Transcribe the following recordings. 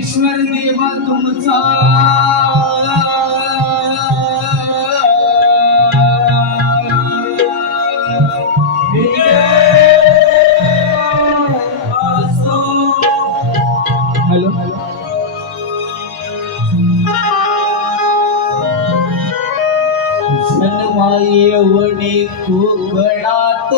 ईश्वर देवा तुमचा हॅलो जन्मायवणे कोकणात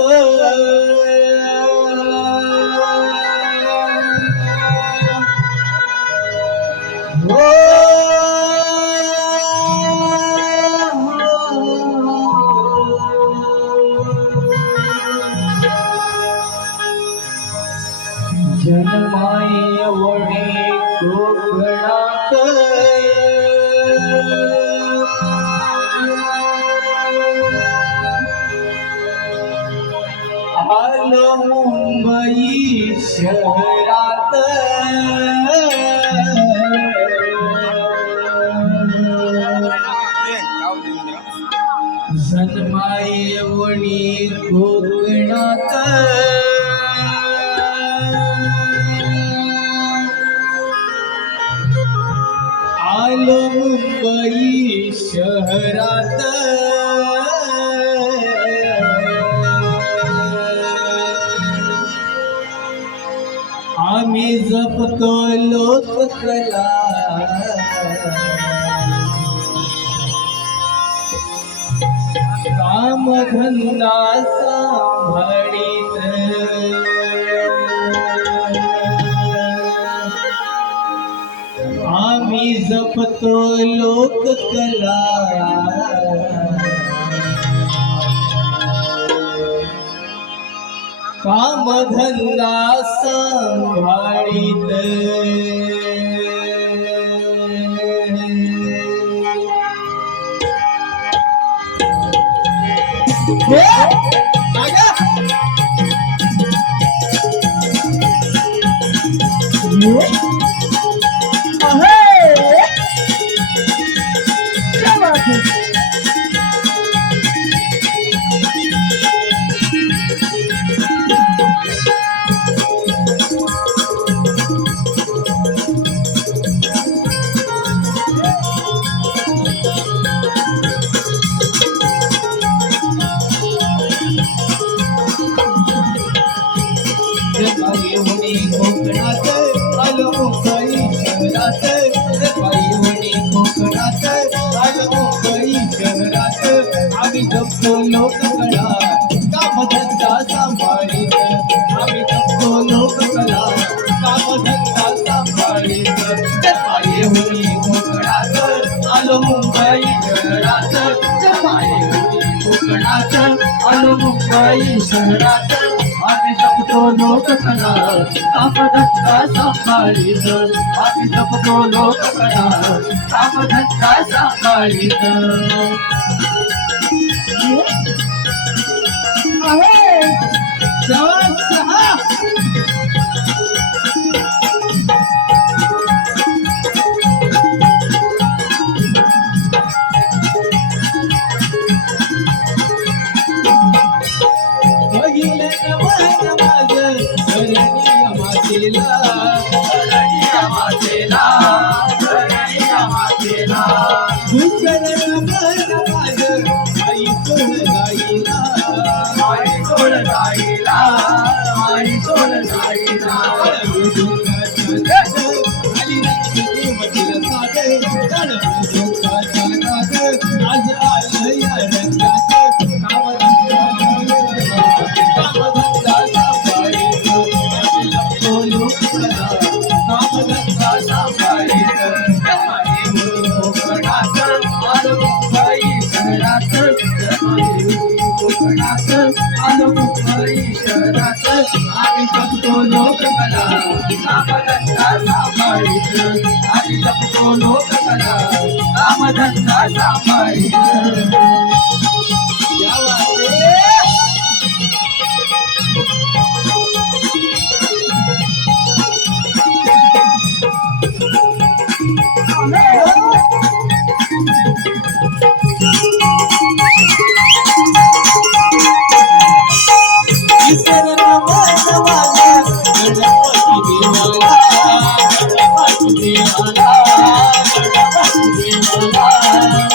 जन्मायवणे कोकणात आलो मुंबई शहरात जन्मायवणी कोकणात आलो मुंबई शहरात आम्ही जपतो लोककला कामधंदा सांभाळीत आम्ही जपतो लोककला कामधंदा सांभाळीत जन्मायवणी कोकणात आलो मुंबई शहरात जन्मायवणी कोकणात आलो मुंबई शहरात आम्ही जपतो लोककला कामधंदा सांभाळीत आम्ही जपतो लोककला कामधंदा सांभाळीत जन्मायवणी कोकणात आलो मुंबई शहरात जन्मायवणी कोकणात आलो मुंबई शहरात आम्ही जपतो लोककला कामधंदा सांभाळीत आम्ही जपतो लोककला कामधंदा सांभाळीत आम्ही जपतो लोककला कामधंदा सांभाळीत आम्ही जपतो लोककला कामधंदा सांभाळीत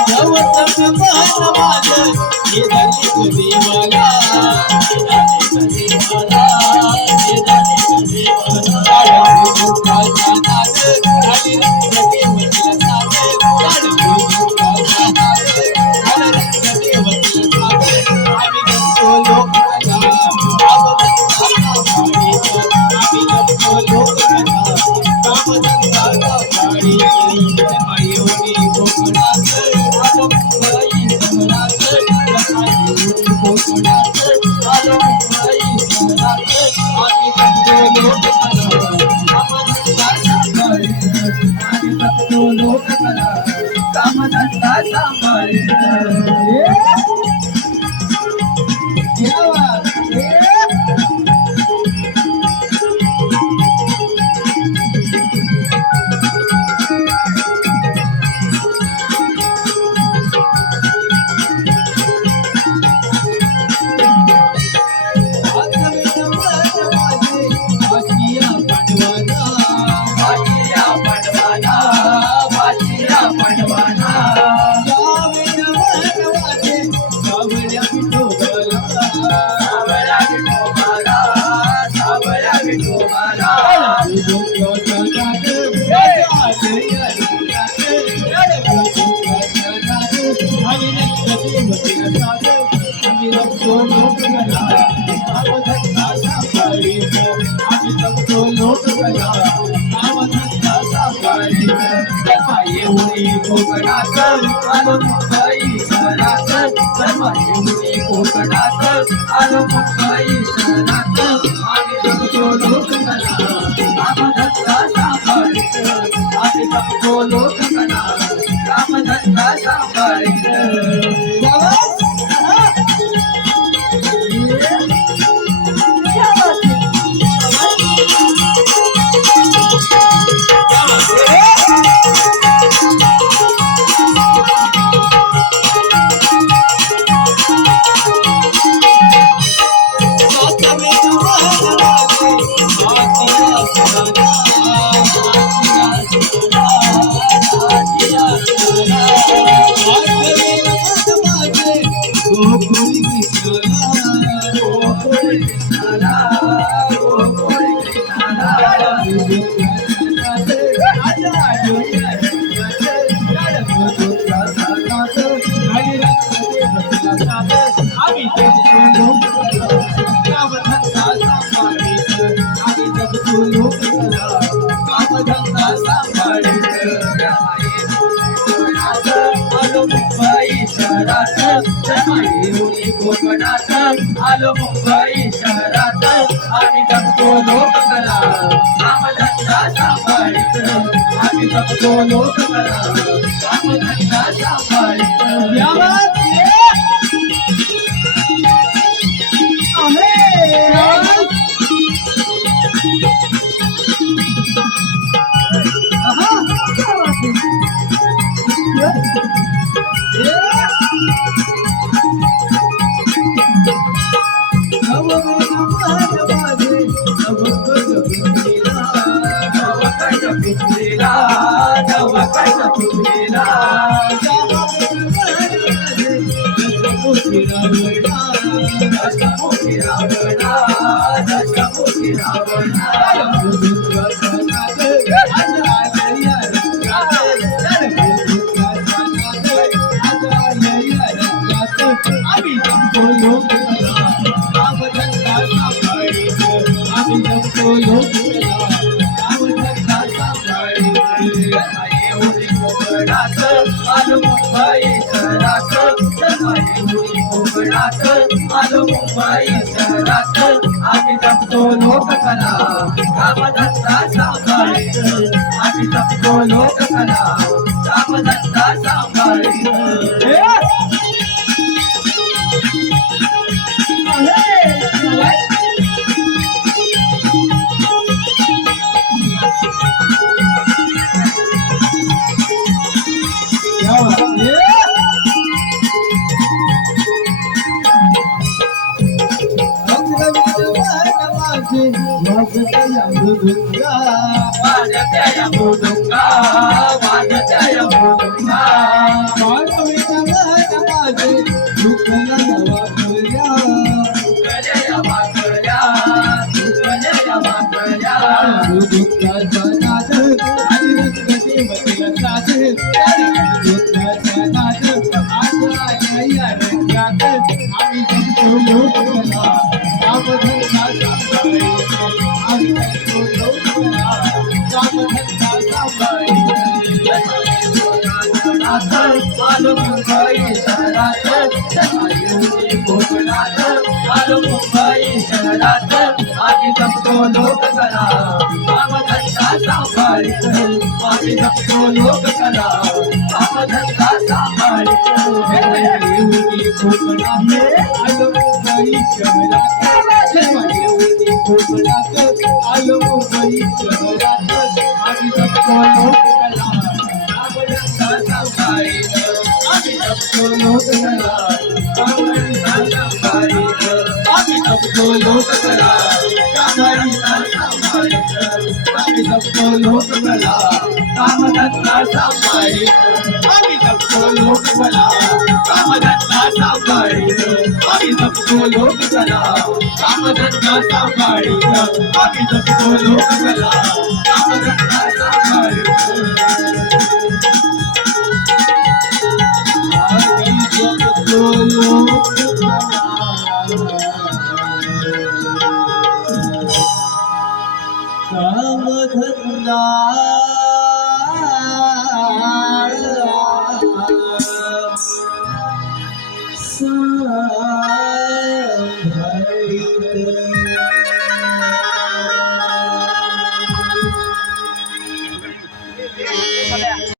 गवत मन माझं हे झाले कधी मला कधी मला हे झाले कधी मला दुःखाचा नाद झाली देवतीला साथ दुःखाचा नाद झाला देवतीला साथ आम्ही जगतो लोककथा आम्ही जगतो लोककथा कामधंदा साडी मायेवणी कोकणात आलो मुंबई शहरात कोकणात आलो मुंबई शहरात आम्ही जगतो लोककथा आम्ही जगतो लोककला कामधंदा सांभाळीत कोकणात आलो मुंबई शहरात कोकणात आलो मुंबई शहरात आम्ही जगतो लोककला कामधंदा सांभाळीत आम्ही जगतो लोककला कामधंदा सांभाळीत कोकणात आलो मुंबई शहरात आम्ही जगतो लोककला कामधंदा सांभाळीत आम्ही जगतो लोककला कामधंदा सांभाळीत आलो मुंबई शहरात आलो मुंबई शहरात आम्ही जगतो लोककला कामधंदा सांभाळीत आम्ही जगतो लोककला कामधंदा सांभाळीत वाजत्या या मृदुंगा आलो मुंबई शहरात सकाळी उठी कोकणात आलो मुंबई शहरात आम्ही जपतो लोककला कामधंदा सांभाळीत आम्ही जपतो लोककला कामधंदा सांभाळीत सकाळी उठी कोकणात आलो मुंबई शहरात सकाळी उठी कोकणात आलो मुंबई शहरात आम्ही जपतो लोककला कामधंदा सांभाळीत आम्ही जपतो लोककला कामधंदा सांभाळीत आम्ही जपतो लोककला कामधंदा सांभाळीत आम्ही जपतो लोककला कामधंदा सांभाळीत आम्ही जपतो लोककला कामधंदा सांभाळीत आम्ही जपतो लोककला कामधंदा सांभाळीत आम्ही जपतो लोककला कामधंदा सांभाळीत आम्ही जपतो लोककला कामधंदा सांभाळीत